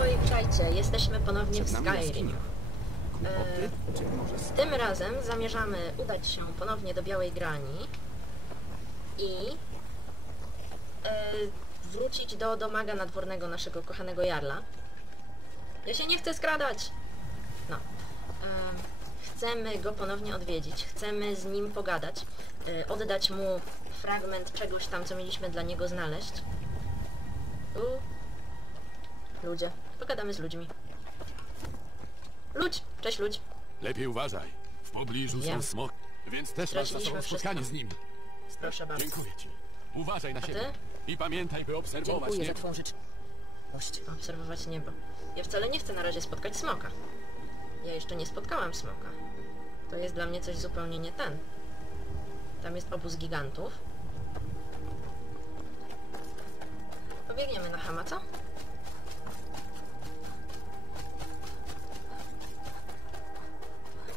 Ahoj, witajcie. Jesteśmy ponownie w Skyrim. s- Tym razem zamierzamy udać się ponownie do Białej Grani i e, wrócić do domaga nadwornego naszego kochanego Jarla. Ja się nie chcę skradać! No. E, chcemy go ponownie odwiedzić, chcemy z nim pogadać, e, oddać mu fragment czegoś tam, co mieliśmy dla niego znaleźć. U. Ludzie. Pogadamy z ludźmi. Ludź! Cześć ludź! Lepiej uważaj. W pobliżu Wiem. są smok, więc też masz za Straciliśmy sobą spotkanie wszystko. z nim. Proszę bardzo. Dziękuję ci. Uważaj na A ty? siebie. I pamiętaj, by obserwować Dziękuję za niebo. twą życzliwość. obserwować niebo. Ja wcale nie chcę na razie spotkać smoka. Ja jeszcze nie spotkałam smoka. To jest dla mnie coś zupełnie nie ten. Tam jest obóz gigantów. Pobiegniemy na Hama, co?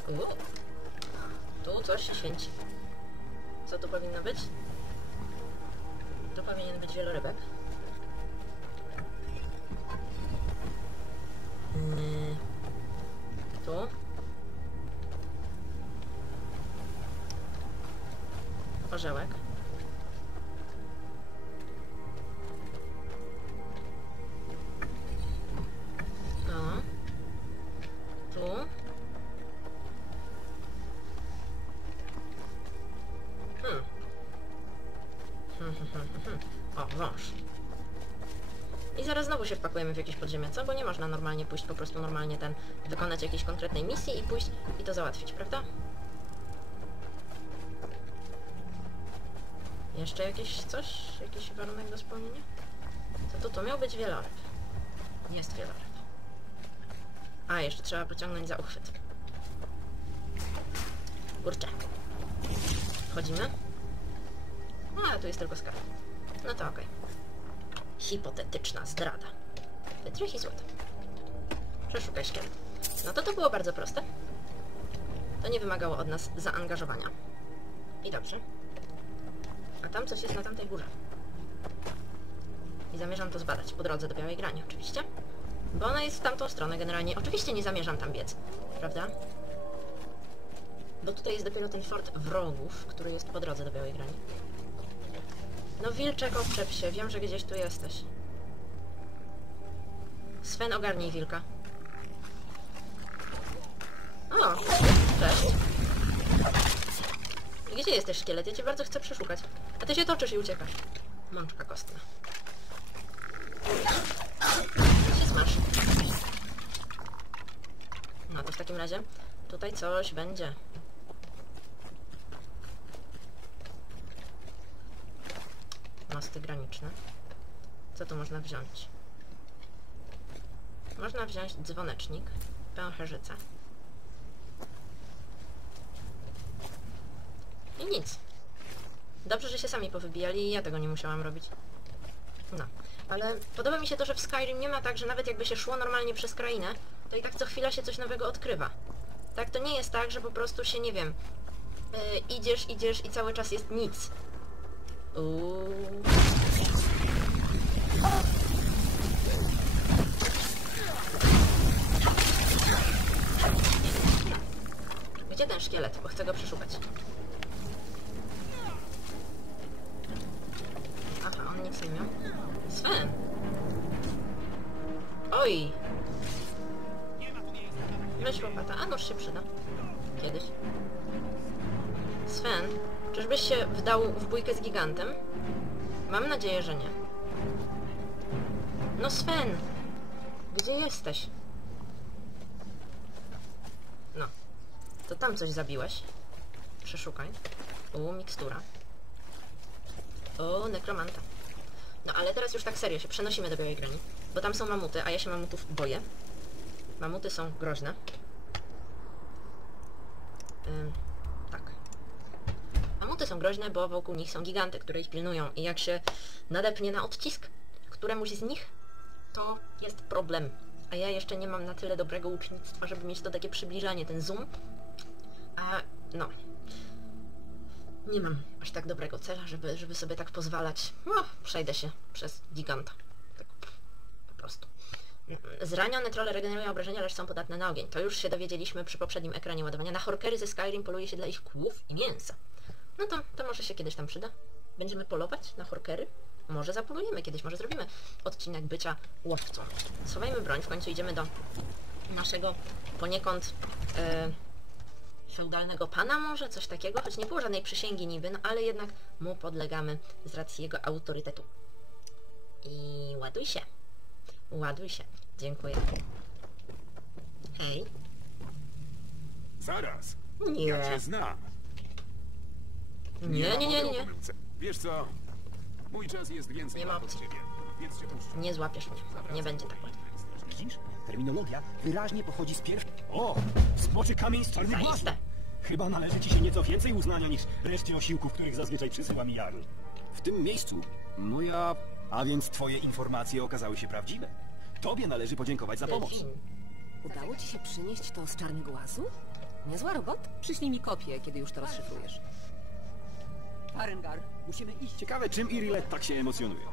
Uuu. Tu coś się święci. Co tu powinno być? Tu powinien być wielorybek. Yy, Tu. Orzełek. Znowu się wpakujemy w jakieś podziemie, co? Bo nie można normalnie pójść, po prostu normalnie ten, wykonać jakiejś konkretnej misji i pójść i to załatwić, prawda? Jeszcze jakieś coś? Jakiś warunek do spełnienia? Co to? To miał być wieloryb. Jest wieloryb. A, jeszcze trzeba pociągnąć za uchwyt. Kurczę. Wchodzimy? A, tu jest tylko skarb. No to okej. Hipotetyczna zdrada. Wytrych i złoto. Przeszukaj szkielet. No to to było bardzo proste. To nie wymagało od nas zaangażowania. I dobrze. A tam coś jest na tamtej górze. I zamierzam to zbadać po drodze do Białej Grani, oczywiście. Bo ona jest w tamtą stronę generalnie. Oczywiście nie zamierzam tam biec, prawda? Bo tutaj jest dopiero ten fort wrogów, który jest po drodze do Białej Grani. No wilczek, obczep się. Wiem, że gdzieś tu jesteś. Sven, ogarnij wilka. O, cześć. Gdzie jesteś, szkielet? Ja cię bardzo chcę przeszukać. A ty się toczysz i uciekasz. Mączka kostna. Się smasz. No to w takim razie tutaj coś będzie. Co tu można wziąć? Można wziąć dzwonecznik, pęcherzycę. I nic. Dobrze, że się sami powybijali i ja tego nie musiałam robić. No. Ale podoba mi się to, że w Skyrim nie ma tak, że nawet jakby się szło normalnie przez krainę, to i tak co chwila się coś nowego odkrywa. Tak, to nie jest tak, że po prostu się, nie wiem, yy, idziesz, idziesz i cały czas jest nic. Gdzie ten szkielet? Bo chcę go przeszukać. Aha, on nic nie miał. Sven! Oj! Weź łopata. A noż się przyda. Kiedyś. Sven, czyżbyś się wdał w bójkę z gigantem? Mam nadzieję, że nie. No Sven! Gdzie jesteś? No. To tam coś zabiłeś. Przeszukaj. U, mikstura. O, nekromanta. No ale teraz już tak serio się przenosimy do Białej Grani. Bo tam są mamuty, a ja się mamutów boję. Mamuty są groźne. Ym, tak. Mamuty są groźne, bo wokół nich są giganty, które ich pilnują. I jak się nadepnie na odcisk któremuś z nich, to jest problem. A ja jeszcze nie mam na tyle dobrego ucznictwa, żeby mieć to takie przybliżanie, ten zoom. A no, nie mam aż tak dobrego cela, żeby, żeby sobie tak pozwalać. No, przejdę się przez giganta. Tak po prostu. Zranione trolle regenerują obrażenia, lecz są podatne na ogień. To już się dowiedzieliśmy przy poprzednim ekranie ładowania. Na horkery ze Skyrim poluje się dla ich kłów i mięsa. No to, to może się kiedyś tam przyda. Będziemy polować na horkery? Może zapolujemy kiedyś, może zrobimy odcinek bycia łowcą. Schowajmy broń, w końcu idziemy do naszego poniekąd e, feudalnego pana może, coś takiego, choć nie było żadnej przysięgi niby, no ale jednak mu podlegamy z racji jego autorytetu. I ładuj się. Ładuj się. Dziękuję. Hej. Zaraz! Nie. Ja cię znam. Nie, nie, nie, nie. pomyłce. Wiesz co? Mój czas jest więcej Nie ma wart od ciebie, więc cię puszczę. Nie złapiesz mnie. Nie będzie tak łatwo. Widzisz? Terminologia wyraźnie pochodzi z pierw... O! Smoczy kamień z czarnych Zaiste. Chyba należy ci się nieco więcej uznania niż reszcie osiłków, których zazwyczaj przysyła mi Jarl. W tym miejscu moja... A więc twoje informacje okazały się prawdziwe. Tobie należy podziękować za pomoc. Udało ci się przynieść to z czarnego łazu? Niezła robota. Przyślij mi kopię, kiedy już to rozszyfrujesz. Farengar, musimy iść, Ciekawe, czym Irilet tak się emocjonuje.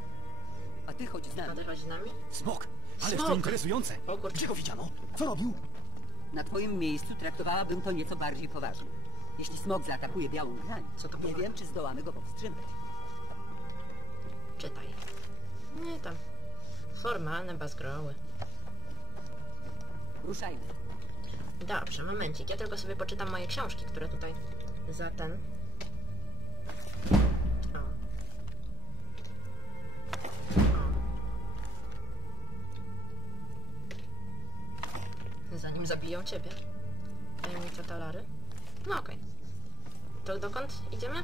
a ty chodź z nami. Nadchodzi z nami? Smok! Ależ Smok! to interesujące! O kurczę. Gdzie go widziano? Co robił? Na twoim miejscu traktowałabym to nieco bardziej poważnie. Jeśli smok zaatakuje białą grań, Co to nie wiem, czy zdołamy go powstrzymać. Czytaj. Nie tam. Formalne bazgroły. Ruszajmy. Dobrze, momencik. Ja tylko sobie poczytam moje książki, które tutaj za ten... zabiją ciebie. Tajemnica talary. No okej. To dokąd idziemy?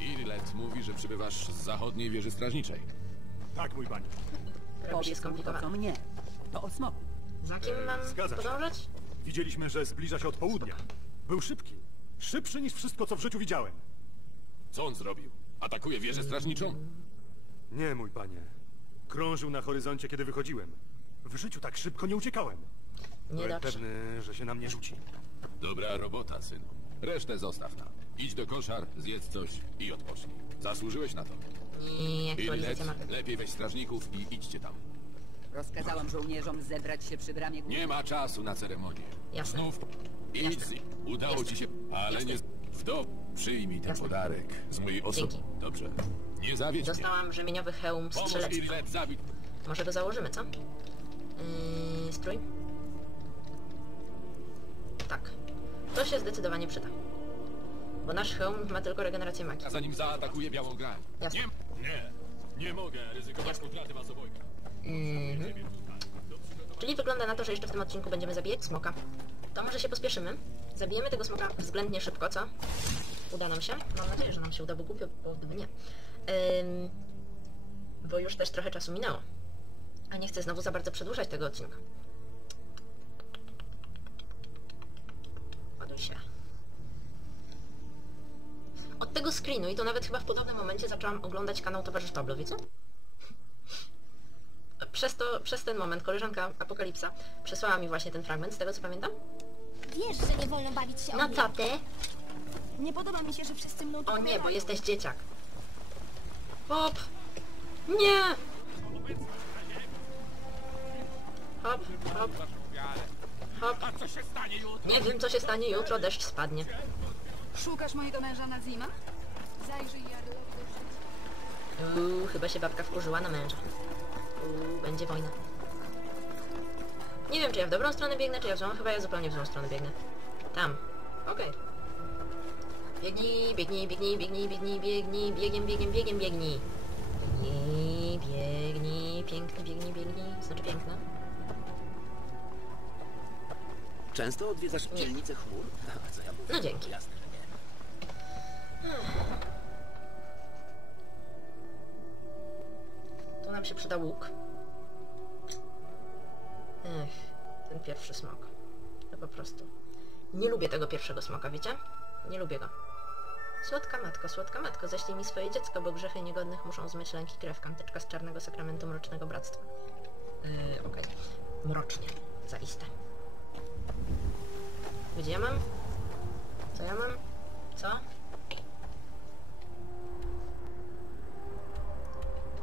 Irlet mówi, że przybywasz z zachodniej wieży strażniczej. Tak, mój panie. Robi mu to, co skomplikowane. mnie. To o smoku. Za kim mam zgadza się. podążać? Widzieliśmy, że zbliża się od południa. Był szybki. Szybszy niż wszystko, co w życiu widziałem. Co on zrobił? Atakuje wieżę strażniczą? Nie, mój panie. Krążył na horyzoncie, kiedy wychodziłem. W życiu tak szybko nie uciekałem. Byłem Niedobrze. pewny, że się na mnie rzuci. Dobra robota, synu. Resztę zostaw nam. Idź do koszar, zjedz coś i odpocznij. Zasłużyłeś na to. I Irlet, aktualizacja mapy. lepiej weź strażników i idźcie tam. Rozkazałam żołnierzom zebrać się przy bramie głównej. Nie ma czasu na ceremonię. Jasne. Znów idź Jasne. Udało Jasne. ci się, ale nie... W to przyjmij ten Jasne. podarek z mojej osoby. Dzięki. Dobrze. Nie zawiedź mnie. Dostałam rzemieniowy hełm Pomóż strzelecki. Irlet zabić. Może go założymy, co? Yy, strój? Tak. To się zdecydowanie przyda. Bo nasz hełm ma tylko regenerację magii. zanim zaatakuje białą. Jasne. Nie, nie, nie mogę ryzykować utraty was obojga. Mhm. Czyli wygląda na to, że jeszcze w tym odcinku będziemy zabijać smoka. To może się pospieszymy. Zabijemy tego smoka względnie szybko, co? Uda nam się? Mam nadzieję, że nam się uda, bo głupio było gdyby nie. Ym, bo już też trochę czasu minęło. A nie chcę znowu za bardzo przedłużać tego odcinka. Ładuj się. Od tego screenu i to nawet chyba w podobnym momencie zaczęłam oglądać kanał Towarzysz Toblo, wiecie? Przez, to, przez ten moment koleżanka Apokalipsa przesłała mi właśnie ten fragment, z tego co pamiętam. Wiesz, że nie wolno bawić się No ogniu. co ty? Nie podoba mi się, że wszyscy mną O nie, bo jesteś dzieciak. Hop! Nie! Hop, hop. Hop. Nie wiem, co się stanie jutro, deszcz spadnie. Szukasz mojego męża? Zajrzyj Jarlowi do życia. Uuu, chyba się babka wkurzyła na męża. Uuu, będzie wojna. Nie wiem, czy ja w dobrą stronę biegnę, czy ja w złą. Chyba ja zupełnie w złą stronę biegnę. Tam. Okej. Biegnij, biegnij, biegnij, biegnij, biegnij, biegnij, biegiem, biegiem, biegiem, biegnij. Biegnij, biegnij, piękny, biegnij, biegnij. Znaczy piękna. Często odwiedzasz dzielnicę chmur? A co ja mówię? No dzięki. Jasne, że nie. Tu nam się przyda łuk. Ech, ten pierwszy smok. To po prostu. Nie lubię tego pierwszego smoka, wiecie? Nie lubię go. Słodka matko, słodka matko, ześlij mi swoje dziecko, bo grzechy niegodnych muszą zmyć lęki krew. Kanteczka z czarnego sakramentu Mrocznego Bractwa. Yy, okej. Mrocznie. Zaiste. Gdzie ja mam? Co ja mam? Co?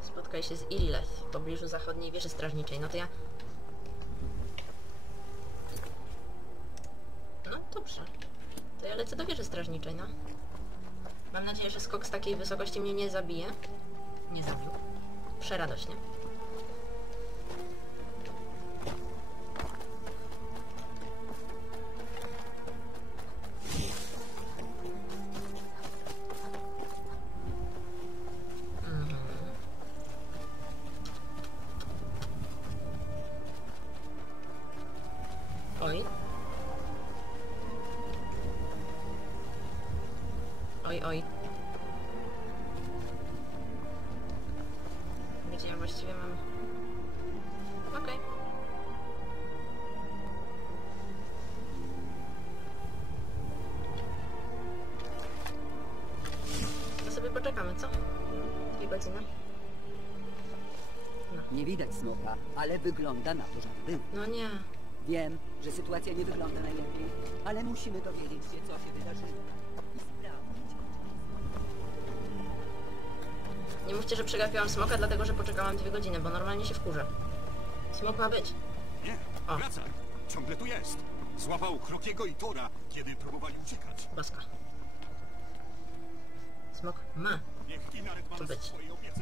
Spotkaj się z Illeth w pobliżu zachodniej wieży strażniczej. No to ja... No dobrze. To ja lecę do wieży strażniczej, no. Mam nadzieję, że skok z takiej wysokości mnie nie zabije. Nie zabił. Przeradośnie. Ale wygląda na to, że był. No nie. Wiem, że sytuacja nie wygląda najlepiej, ale musimy dowiedzieć się, co się wydarzyło. I sprawdzić. Nie mówcie, że przegapiłam smoka, dlatego że poczekałam dwie godziny, bo normalnie się wkurzę. Smok ma być. Nie, O. wraca. Ciągle tu jest. Złapał Krokiego i Tora, kiedy próbowali uciekać. Baska. Smok ma. Niech Kinaret ma Tu być. swojej opiece.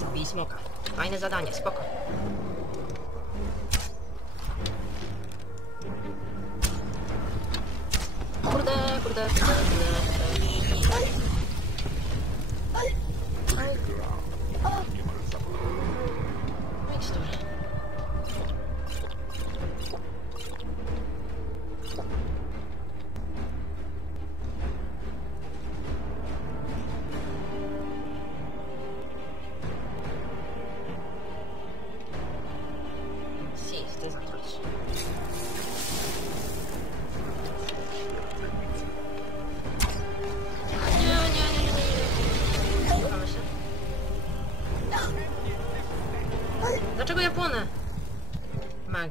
Zabij smoka. Fajne zadanie, spoko. Kurde, kurde, kurde, kurde.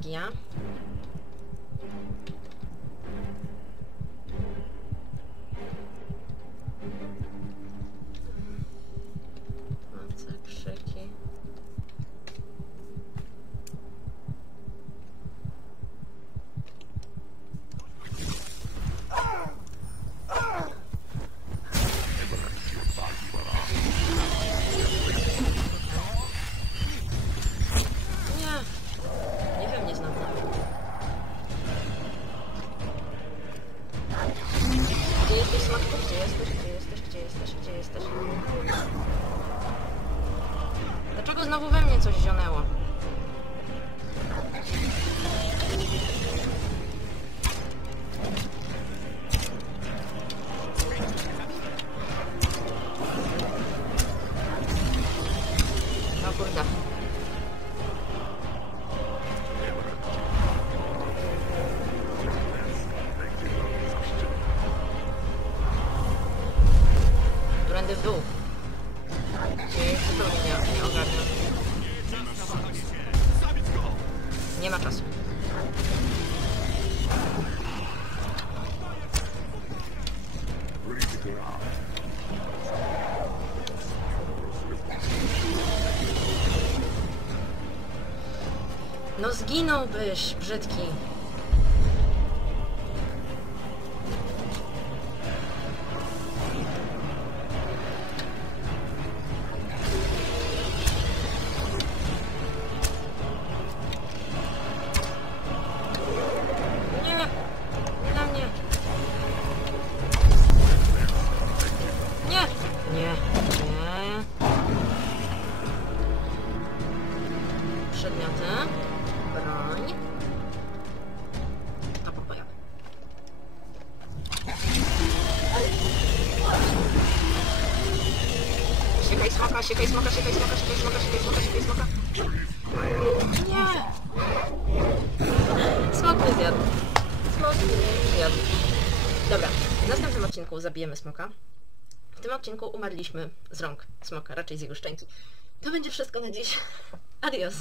Magia. Gdzie jesteś? Gdzie jesteś? Gdzie jesteś? Gdzie jesteś? Dlaczego znowu we mnie coś zionęło? W dół? Nie, nie? Nie ma czasu. No zginąłbyś, brzydki. Siekaj smoka, siekaj smoka, siekaj smoka, siekaj smoka, siekaj smoka. Nie! Smok mnie zjadł. Smok mnie zjadł. Dobra, w następnym odcinku zabijemy smoka. W tym odcinku umarliśmy z rąk smoka, raczej z jego szczęki. To będzie wszystko na dziś. Adios.